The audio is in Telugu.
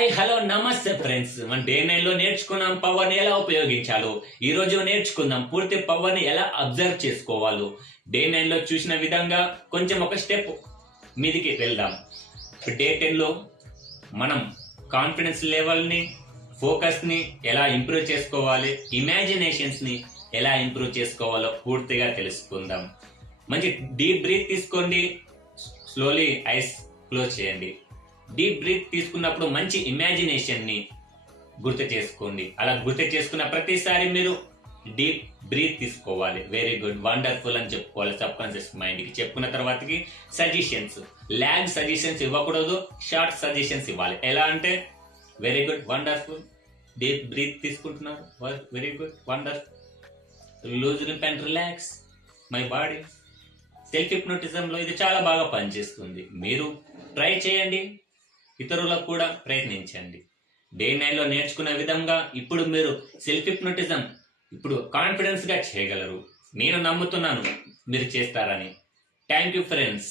హాయ్ హలో నమస్తే ఫ్రెండ్స్. మన డే 9 లో నేర్చుకున్నాం పవర్ ని ఎలా ఉపయోగించాలో. ఈ రోజు నేర్చుకుందాం పూర్తి పవర్ ని ఎలా అబ్జర్వ్ చేసుకోవాలో. డే 9 లో చూసిన విధంగా కొంచెం ఒక స్టెప్ మీదికి వెళ్దాం. డే 10 లో మనం కాన్ఫిడెన్స్ లెవెల్ ని, ఫోకస్ ని ఎలా ఇంప్రూవ్ చేసుకోవాలి, ఇమాజినేషన్స్ ని ఎలా ఇంప్రూవ్ చేసుకోవాలో పూర్తిగా తెలుసుకుందాం. మంచి డీప్ బ్రీత్ తీసుకోండి, స్లోలీ ఐస్ క్లోజ్ చేయండి. డీప్ బ్రీత్ తీసుకున్నప్పుడు మంచి ఇమాజినేషన్ ని గుర్తు చేసుకోండి. అలా గుర్తు చేసుకున్న ప్రతిసారి మీరు డీప్ బ్రీత్ తీసుకోవాలి. వెరీ గుడ్, వండర్ఫుల్ అని చెప్పుకోవాలి సబ్ కాన్షియస్ మైండ్ కి. చెప్పుకున్న తర్వాతకి సజెషన్స్, లాగ్ సజెషన్స్ ఇవ్వకూడదు, షార్ట్ సజెషన్స్ ఇవ్వాలి. ఎలా అంటే very good, wonderful, deep breath తీసుకుంటున్నారు, very good, wonderful, loose limp and relax my body. Self hypnotism లో ఇది చాలా బాగా పనిచేస్తుంది. మీరు ట్రై చేయండి, ఇతరులకు కూడా ప్రయత్నించండి. డే 9 లో నేర్చుకున్న విధంగా ఇప్పుడు మీరు సెల్ఫ్ హిప్నోటిజం ఇప్పుడు కాన్ఫిడెన్స్ గా చేయగలరు. నేను నమ్ముతున్నాను మీరు చేస్తారని. Thank you friends.